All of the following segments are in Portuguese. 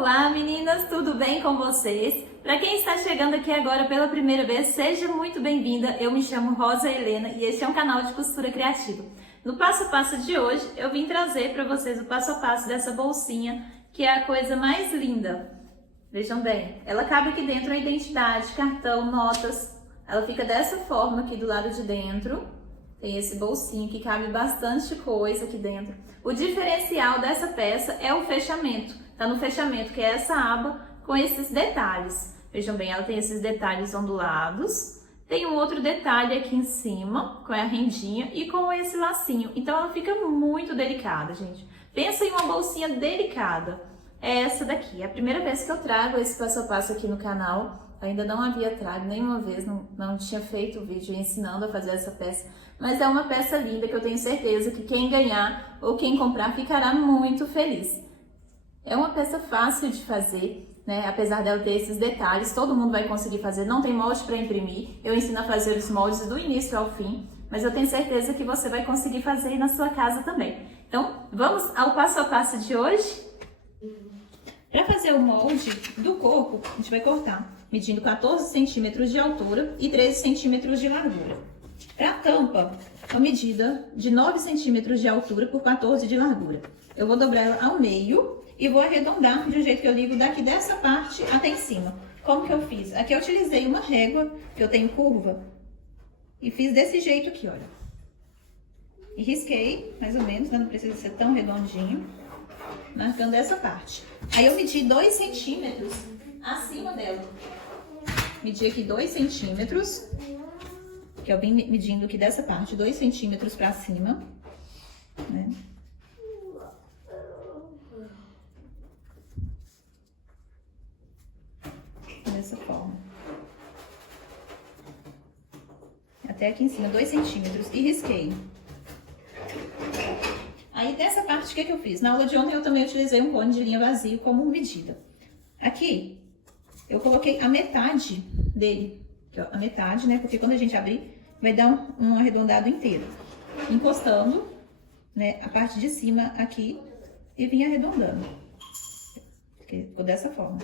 Olá meninas, tudo bem com vocês? Para quem está chegando aqui agora pela primeira vez, seja muito bem-vinda. Eu me chamo Rosa Helena e este é um canal de costura criativa. No passo a passo de hoje, eu vim trazer para vocês o passo a passo dessa bolsinha, que é a coisa mais linda. Vejam bem, ela cabe aqui dentro a identidade, cartão, notas. Ela fica dessa forma aqui do lado de dentro. Tem esse bolsinho que cabe bastante coisa aqui dentro. O diferencial dessa peça é o fechamento. Tá no fechamento, que é essa aba com esses detalhes. Vejam bem, ela tem esses detalhes ondulados. Tem um outro detalhe aqui em cima, com a rendinha e com esse lacinho. Então ela fica muito delicada, gente. Pensa em uma bolsinha delicada. É essa daqui. É a primeira vez que eu trago esse passo a passo aqui no canal. Ainda não havia trago nenhuma vez, não tinha feito o vídeo ensinando a fazer essa peça. Mas é uma peça linda que eu tenho certeza que quem ganhar ou quem comprar ficará muito feliz. É uma peça fácil de fazer, né? Apesar dela ter esses detalhes, todo mundo vai conseguir fazer. Não tem molde para imprimir. Eu ensino a fazer os moldes do início ao fim, mas eu tenho certeza que você vai conseguir fazer na sua casa também. Então, vamos ao passo a passo de hoje? Para fazer o molde do corpo, a gente vai cortar medindo 14 centímetros de altura e 13 centímetros de largura. Para a tampa, a medida de 9 centímetros de altura por 14 de largura. Eu vou dobrar ela ao meio e vou arredondar de um jeito que eu ligo daqui dessa parte até em cima. Como que eu fiz? Aqui eu utilizei uma régua, que eu tenho curva, e fiz desse jeito aqui, olha. E risquei, mais ou menos, né? Não precisa ser tão redondinho, marcando essa parte. Aí eu medi 2 centímetros acima dela. Medi aqui 2 centímetros, que eu vim medindo aqui dessa parte, 2 centímetros pra cima, né? Dessa forma. Até aqui em cima, 2 centímetros e risquei. Aí dessa parte, o que eu fiz? Na aula de ontem eu também utilizei um cone de linha vazio como medida. Aqui, eu coloquei a metade dele, aqui, ó, a metade, né? Porque quando a gente abrir, vai dar um arredondado inteiro. Encostando, né, a parte de cima aqui e vim arredondando. Ficou dessa forma.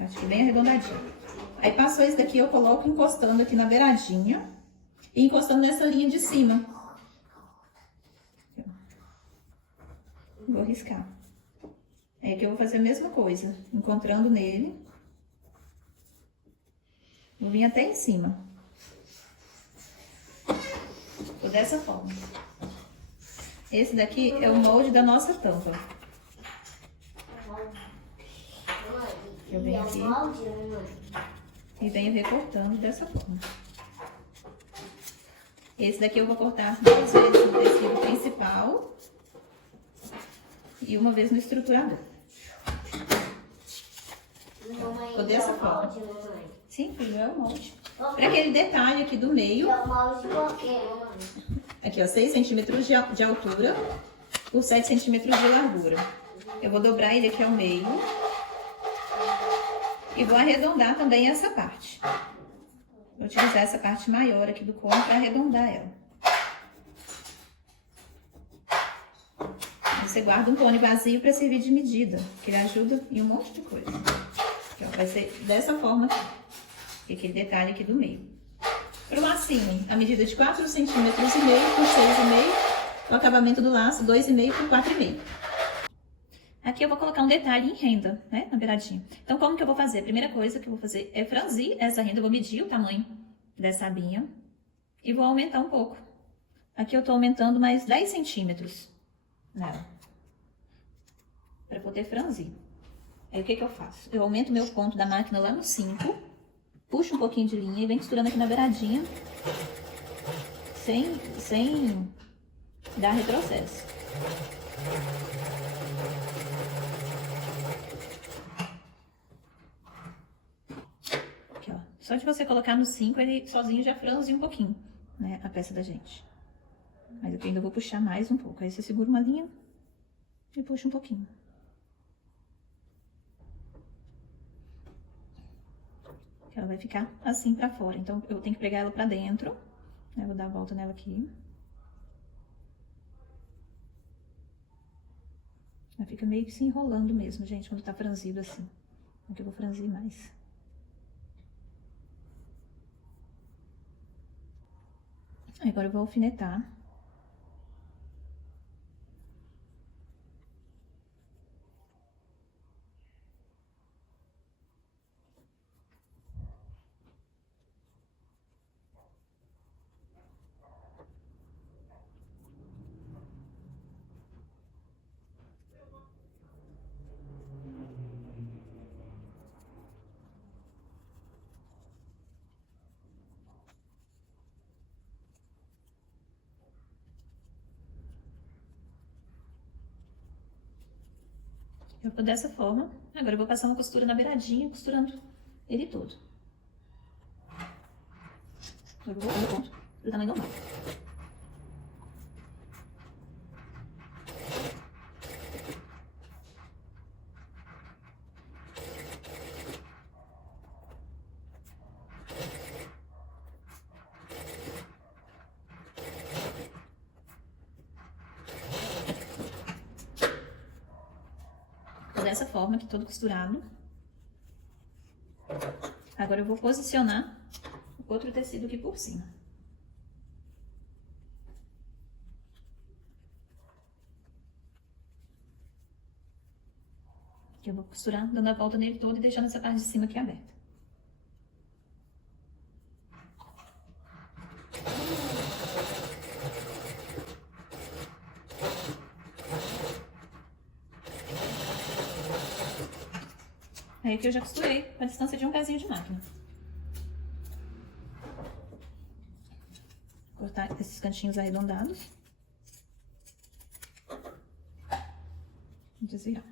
Acho que bem arredondadinho. Aí passou esse daqui, eu coloco encostando aqui na beiradinha e encostando nessa linha de cima. Vou riscar. É que eu vou fazer a mesma coisa, encontrando nele. Vou vir até em cima. Ficou dessa forma. Esse daqui é o molde da nossa tampa. Eu venho aqui e venho recortando dessa forma. Esse daqui eu vou cortar 2 vezes no tecido principal e uma vez no estruturador. Ficou dessa forma. Sim, filho, é o molde. Para aquele detalhe aqui do meio. Aqui, ó, 6 centímetros de altura por 7 centímetros de largura. Eu vou dobrar ele aqui ao meio. E vou arredondar também essa parte. Vou utilizar essa parte maior aqui do cone para arredondar ela. Você guarda um cone vazio para servir de medida, que ele ajuda em um monte de coisa. Aqui, ó, vai ser dessa forma aqui. E aquele detalhe aqui do meio. Para o lacinho, a medida de 4,5 centímetros por 6,5. O acabamento do laço, 2,5 por 4,5. Aqui eu vou colocar um detalhe em renda, né, na beiradinha. Então, como que eu vou fazer? A primeira coisa que eu vou fazer é franzir essa renda. Eu vou medir o tamanho dessa abinha e vou aumentar um pouco. Aqui eu tô aumentando mais 10 centímetros nela, para poder franzir. Aí, o que que eu faço? Eu aumento meu ponto da máquina lá no 5, puxo um pouquinho de linha e venho costurando aqui na beiradinha, sem dar retrocesso. Só de você colocar no 5, ele sozinho já franze um pouquinho, né, a peça da gente. Mas eu ainda vou puxar mais um pouco. Aí você segura uma linha e puxa um pouquinho. Ela vai ficar assim pra fora. Então, eu tenho que pregar ela pra dentro, né, vou dar a volta nela aqui. Ela fica meio que se enrolando mesmo, gente, quando tá franzido assim. Aqui eu vou franzir mais. Agora eu vou alfinetar. Eu vou dessa forma. Agora eu vou passar uma costura na beiradinha, costurando ele todo. Agora eu vou voltar no ponto do tamanho normal. Dessa forma aqui, todo costurado. Agora eu vou posicionar o outro tecido aqui por cima. Aqui eu vou costurar, dando a volta nele todo e deixando essa parte de cima aqui aberta. Aí aqui eu já costurei com a distância de um pezinho de máquina. Vou cortar esses cantinhos arredondados. Vou desvirar.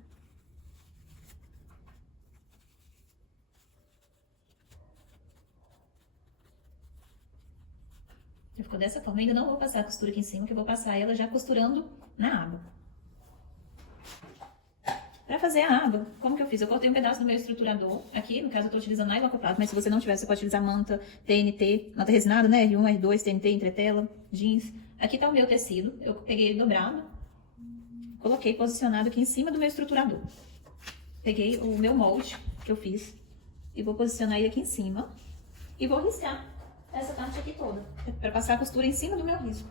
Já ficou dessa forma. Ainda não vou passar a costura aqui em cima, que eu vou passar ela já costurando na aba. Pra fazer a aba, como que eu fiz? Eu cortei um pedaço do meu estruturador. Aqui, no caso, eu tô utilizando nylon acoplado, mas se você não tiver, você pode utilizar manta, TNT, manta resinada, né? R1, R2, TNT, entretela, jeans. Aqui tá o meu tecido. Eu peguei ele dobrado, coloquei posicionado aqui em cima do meu estruturador. Peguei o meu molde que eu fiz e vou posicionar ele aqui em cima. E vou riscar essa parte aqui toda, pra passar a costura em cima do meu risco.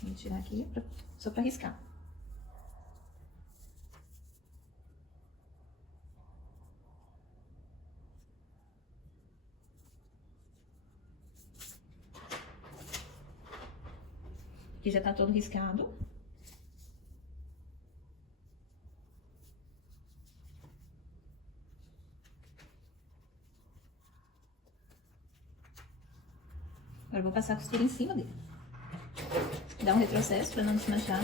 Vou tirar aqui, só pra riscar. Aqui já tá todo riscado. Agora eu vou passar a costura em cima dele. Dá um retrocesso para não desmanchar.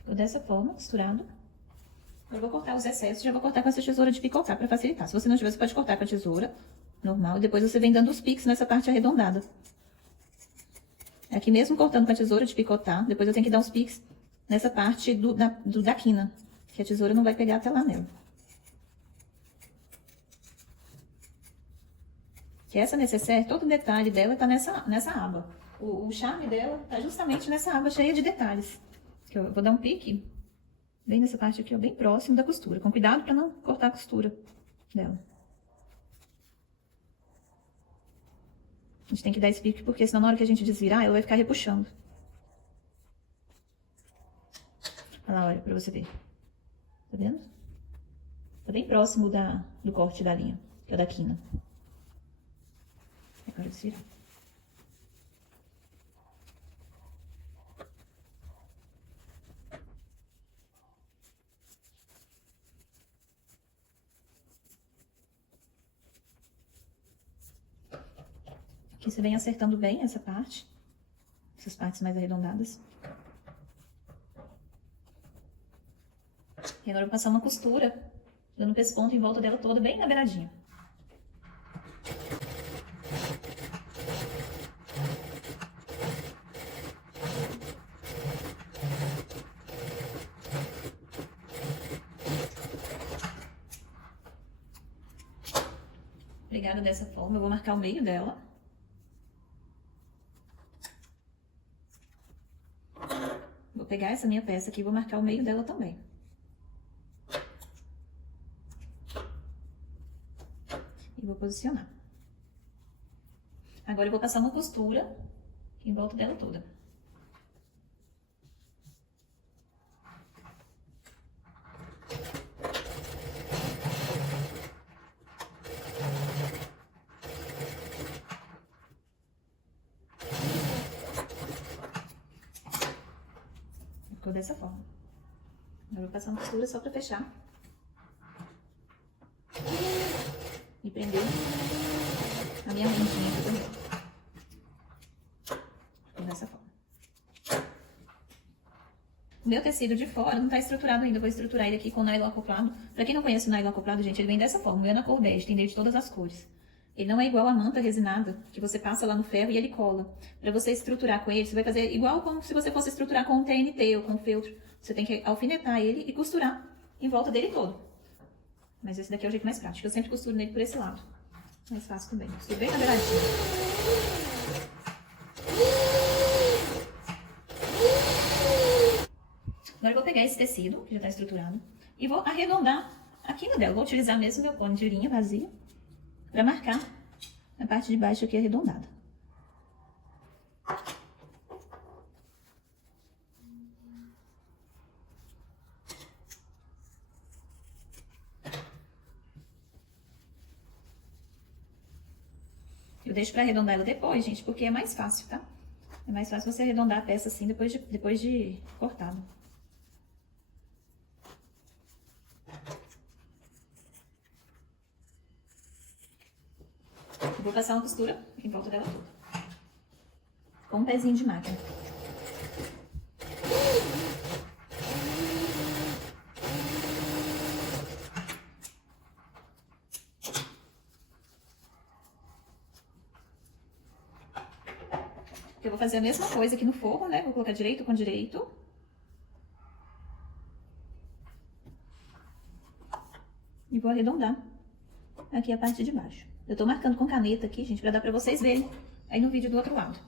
Ficou dessa forma, costurado. Eu vou cortar os excessos, já vou cortar com essa tesoura de picotar para facilitar. Se você não tiver, você pode cortar com a tesoura normal e depois você vem dando os piques nessa parte arredondada. Aqui mesmo cortando com a tesoura de picotar, depois eu tenho que dar uns piques nessa parte da quina, que a tesoura não vai pegar até lá nela. Que essa necessaire, todo o detalhe dela tá nessa aba. O charme dela tá justamente nessa aba cheia de detalhes. Que eu vou dar um pique bem nessa parte aqui, ó, bem próximo da costura, com cuidado para não cortar a costura dela. A gente tem que dar esse pique, porque senão na hora que a gente desvirar, ela vai ficar repuxando. Olha lá, olha, pra você ver. Tá vendo? Tá bem próximo do corte da linha, que é da quina. Agora desvirar. Aqui você vem acertando bem essa parte, essas partes mais arredondadas. E agora eu vou passar uma costura, dando pesponto em volta dela toda, bem na beiradinha. pregada dessa forma, eu vou marcar o meio dela. Vou pegar essa minha peça aqui e vou marcar o meio dela também. E vou posicionar. Agora eu vou passar uma costura em volta dela toda. Ficou dessa forma. Agora eu vou passar uma costura só pra fechar. E prender a minha rendinha aqui também. Ficou dessa forma. O meu tecido de fora não tá estruturado ainda, eu vou estruturar ele aqui com nylon acoplado. Pra quem não conhece o nylon acoplado, gente, ele vem dessa forma. O meu é na cor bege, tem dele de todas as cores. Ele não é igual a manta resinada, que você passa lá no ferro e ele cola. Pra você estruturar com ele, você vai fazer igual como se você fosse estruturar com um TNT ou com um feltro. Você tem que alfinetar ele e costurar em volta dele todo. Mas esse daqui é o jeito mais prático. Eu sempre costuro nele por esse lado. Mais fácil também. Costuro bem na beiradinha. Agora eu vou pegar esse tecido, que já tá estruturado, e vou arredondar aqui no dela. Vou utilizar mesmo meu pano de linha vazio para marcar a parte de baixo aqui arredondada. Eu deixo para arredondar ela depois, gente, porque é mais fácil, tá? É mais fácil você arredondar a peça assim depois de cortado. Eu vou passar uma costura em volta dela toda. Com um pezinho de máquina. Eu vou fazer a mesma coisa aqui no forro, né? Vou colocar direito com direito. E vou arredondar aqui a parte de baixo. Eu tô marcando com caneta aqui, gente, pra dar pra vocês verem aí no vídeo do outro lado.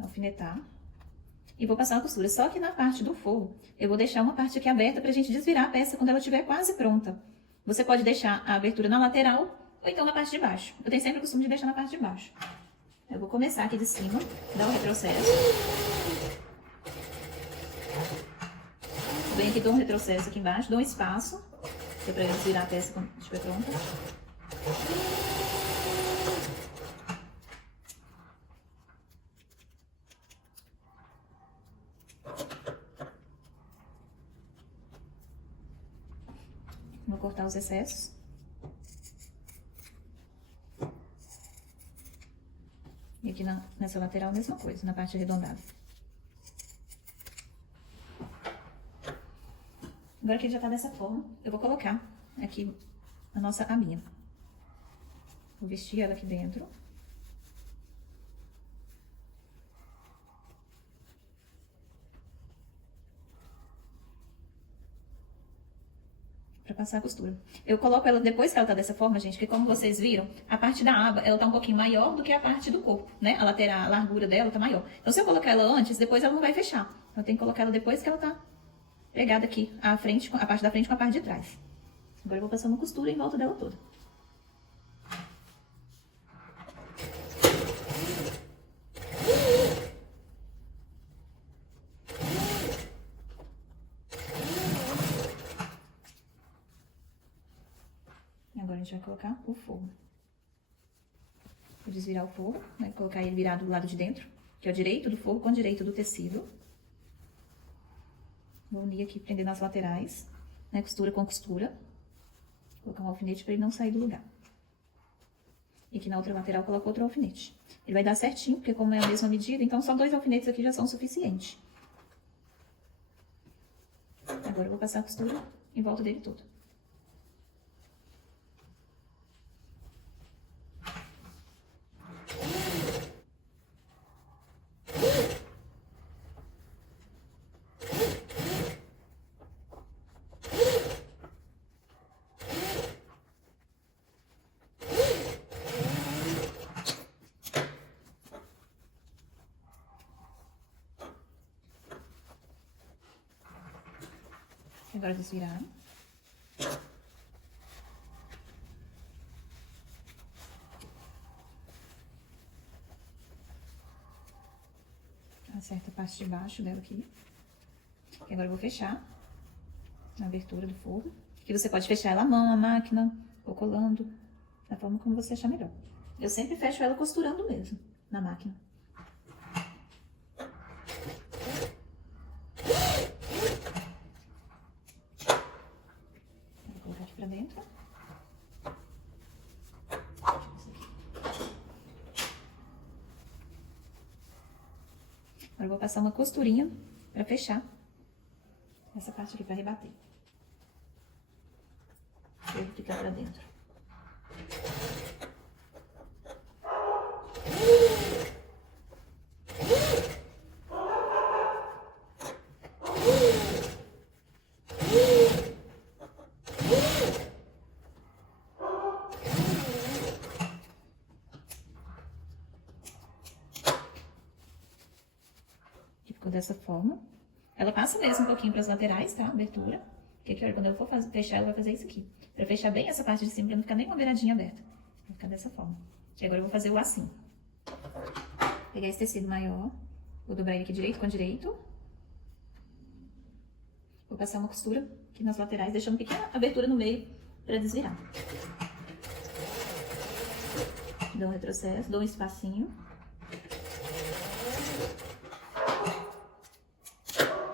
Alfinetar. E vou passar uma costura. Só que na parte do forro, eu vou deixar uma parte aqui aberta pra gente desvirar a peça quando ela estiver quase pronta. Você pode deixar a abertura na lateral ou então na parte de baixo. Eu tenho sempre o costume de deixar na parte de baixo. Eu vou começar aqui de cima, dar um retrocesso. Venho aqui, dou um retrocesso aqui embaixo, dou um espaço, que é pra desvirar a peça quando estiver pronta. Vou cortar os excessos. E aqui nessa lateral a mesma coisa, na parte arredondada. Agora que ele já tá dessa forma, eu vou colocar aqui a nossa abinha. Vou vestir ela aqui dentro. Pra passar a costura. Eu coloco ela depois que ela tá dessa forma, gente, porque como vocês viram, a parte da aba, ela tá um pouquinho maior do que a parte do corpo, né? A lateral, a largura dela tá maior. Então, se eu colocar ela antes, depois ela não vai fechar. Eu tenho que colocar ela depois que ela tá pegada aqui, a parte da frente com a parte de trás. Agora eu vou passar uma costura em volta dela toda. Agora a gente vai colocar o forro. Vou desvirar o forro, né? Colocar ele virado do lado de dentro, que é o direito do forro com o direito do tecido. Vou unir aqui, prender nas laterais, né? Costura com costura. Vou colocar um alfinete para ele não sair do lugar. E aqui na outra lateral coloco outro alfinete. Ele vai dar certinho, porque como é a mesma medida, então só 2 alfinetes aqui já são suficientes. Agora eu vou passar a costura em volta dele todo. Agora desvirar. Acerta a parte de baixo dela aqui. E agora eu vou fechar na abertura do forro. Que você pode fechar ela à mão, à máquina, ou colando, da forma como você achar melhor. Eu sempre fecho ela costurando mesmo, na máquina. Vou colocar aqui pra dentro. Agora eu vou passar uma costurinha pra fechar essa parte aqui pra rebater. Vou ficar pra dentro. Ficou dessa forma. Ela passa mesmo um pouquinho para as laterais, tá? Abertura. Porque aqui, olha, quando eu for fechar, ela vai fazer isso aqui. Pra fechar bem essa parte de cima, pra não ficar nem uma beiradinha aberta. Vai ficar dessa forma. E agora eu vou fazer o lacinho. Vou pegar esse tecido maior. Vou dobrar ele aqui direito com direito. Vou passar uma costura aqui nas laterais, deixando uma pequena abertura no meio pra desvirar. Dou um retrocesso, dou um espacinho.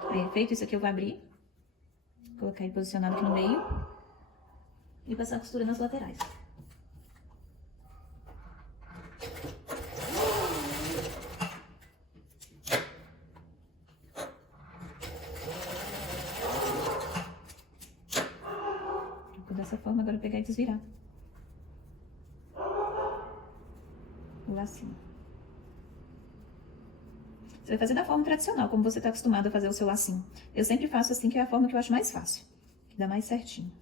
Aí, feito isso aqui, eu vou abrir. Colocar ele posicionado aqui no meio. E passar a costura nas laterais. Dessa forma, agora eu pegar e desvirar o lacinho. Você vai fazer da forma tradicional, como você está acostumado a fazer o seu lacinho. Eu sempre faço assim, que é a forma que eu acho mais fácil, que dá mais certinho.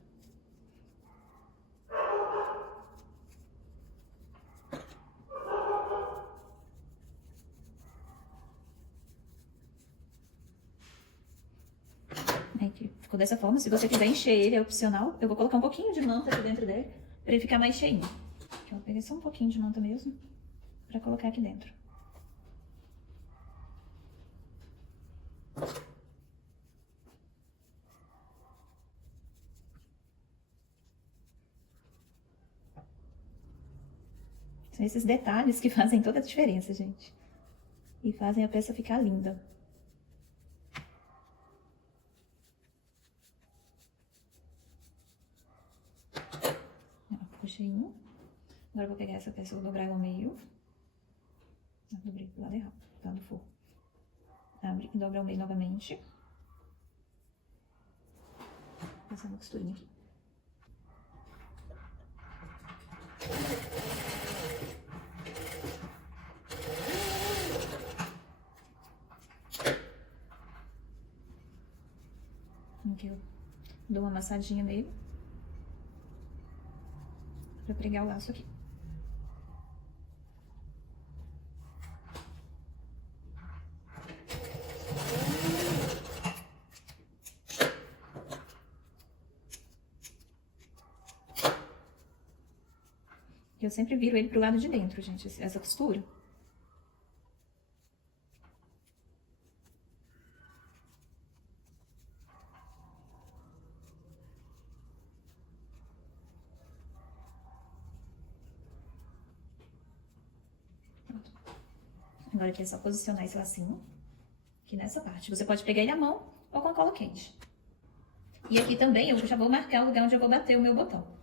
Aqui, ficou dessa forma. Se você quiser encher ele, é opcional. Eu vou colocar um pouquinho de manta aqui dentro dele, para ele ficar mais cheinho. Aqui, eu vou pegar só um pouquinho de manta mesmo, para colocar aqui dentro. São esses detalhes que fazem toda a diferença, gente. E fazem a peça ficar linda. Puxei. Agora eu vou pegar essa peça e vou dobrar ela ao meio. Dobrei pro lado errado, pro lado do forro. Abre e dobra ao meio novamente. Passar uma costurinha aqui. Aqui eu dou uma amassadinha nele. Pra pregar o laço aqui. Eu sempre viro ele pro lado de dentro, gente, essa costura. Pronto. Agora aqui é só posicionar esse lacinho aqui nessa parte. Você pode pegar ele à mão ou com a cola quente. E aqui também eu já vou marcar o lugar onde eu vou bater o meu botão.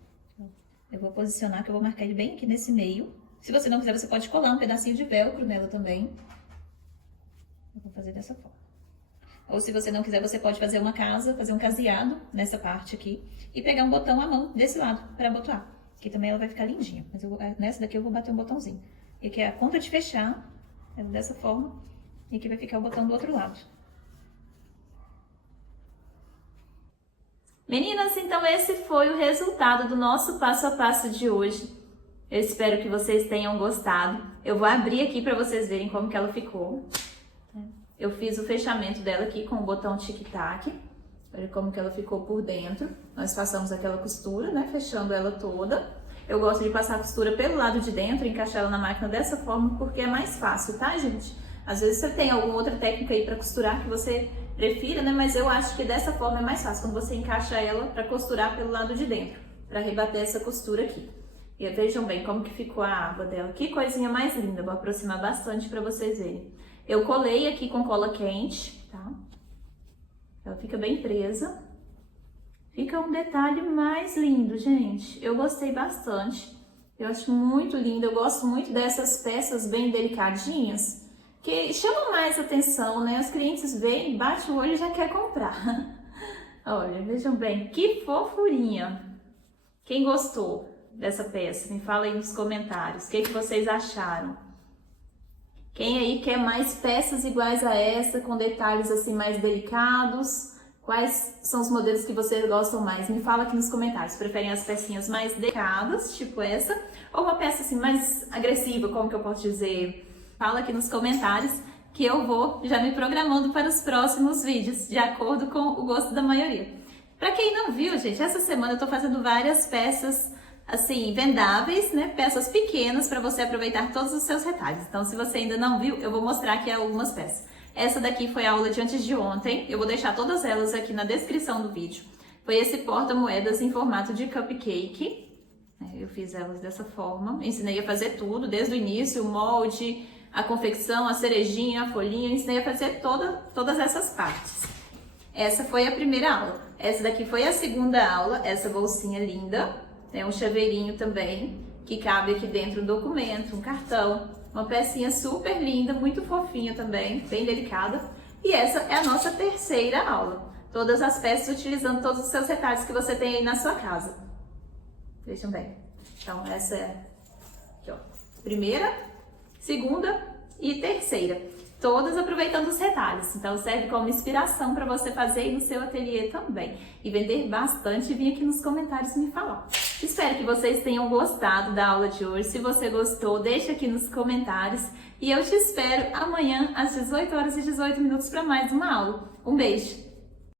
Eu vou posicionar, que eu vou marcar ele bem aqui nesse meio. Se você não quiser, você pode colar um pedacinho de velcro nela também. Eu vou fazer dessa forma. Ou se você não quiser, você pode fazer uma casa, fazer um caseado nessa parte aqui. E pegar um botão à mão desse lado, para abotoar. Que também ela vai ficar lindinha. Mas nessa daqui eu vou bater um botãozinho. E aqui é a ponta de fechar, é dessa forma. E aqui vai ficar o botão do outro lado. Meninas, então esse foi o resultado do nosso passo a passo de hoje. Eu espero que vocês tenham gostado. Eu vou abrir aqui para vocês verem como que ela ficou. Eu fiz o fechamento dela aqui com o botão tic-tac. Olha como que ela ficou por dentro. Nós passamos aquela costura, né, fechando ela toda. Eu gosto de passar a costura pelo lado de dentro, encaixar ela na máquina dessa forma, porque é mais fácil, tá, gente? Às vezes você tem alguma outra técnica aí para costurar que você prefira, né? Mas eu acho que dessa forma é mais fácil, quando você encaixa ela para costurar pelo lado de dentro, para rebater essa costura aqui. E vejam bem como que ficou a aba dela. Que coisinha mais linda, vou aproximar bastante para vocês verem. Eu colei aqui com cola quente, tá? Ela fica bem presa. Fica um detalhe mais lindo, gente. Eu gostei bastante. Eu acho muito lindo. Eu gosto muito dessas peças bem delicadinhas, que chamam mais atenção, né? Os clientes veem, bate o olho e já quer comprar. Olha, vejam bem, que fofurinha. Quem gostou dessa peça? Me fala aí nos comentários. O que vocês acharam? Quem aí quer mais peças iguais a essa, com detalhes assim mais delicados? Quais são os modelos que vocês gostam mais? Me fala aqui nos comentários. Preferem as pecinhas mais delicadas, tipo essa, ou uma peça assim mais agressiva, como que eu posso dizer? Fala aqui nos comentários que eu vou já me programando para os próximos vídeos, de acordo com o gosto da maioria. Para quem não viu, gente, essa semana eu tô fazendo várias peças assim, vendáveis, né? Peças pequenas para você aproveitar todos os seus retalhos. Então, se você ainda não viu, eu vou mostrar aqui algumas peças. Essa daqui foi a aula de antes de ontem, eu vou deixar todas elas aqui na descrição do vídeo. Foi esse porta-moedas em formato de cupcake, eu fiz elas dessa forma, ensinei a fazer tudo, desde o início, o molde, a confecção, a cerejinha, a folhinha, ensinei a fazer todas essas partes. Essa foi a primeira aula, essa daqui foi a segunda aula, essa bolsinha linda, tem um chaveirinho também, que cabe aqui dentro um documento, um cartão. Uma pecinha super linda, muito fofinha também, bem delicada. E essa é a nossa terceira aula. Todas as peças utilizando todos os seus retalhos que você tem aí na sua casa. Vejam bem. Então essa é aqui, ó, primeira, segunda e terceira. Todas aproveitando os retalhos. Então serve como inspiração para você fazer aí no seu ateliê também. E vender bastante e vir aqui nos comentários me falar. Espero que vocês tenham gostado da aula de hoje. Se você gostou, deixa aqui nos comentários. E eu te espero amanhã às 18 horas e 18 minutos para mais uma aula. Um beijo!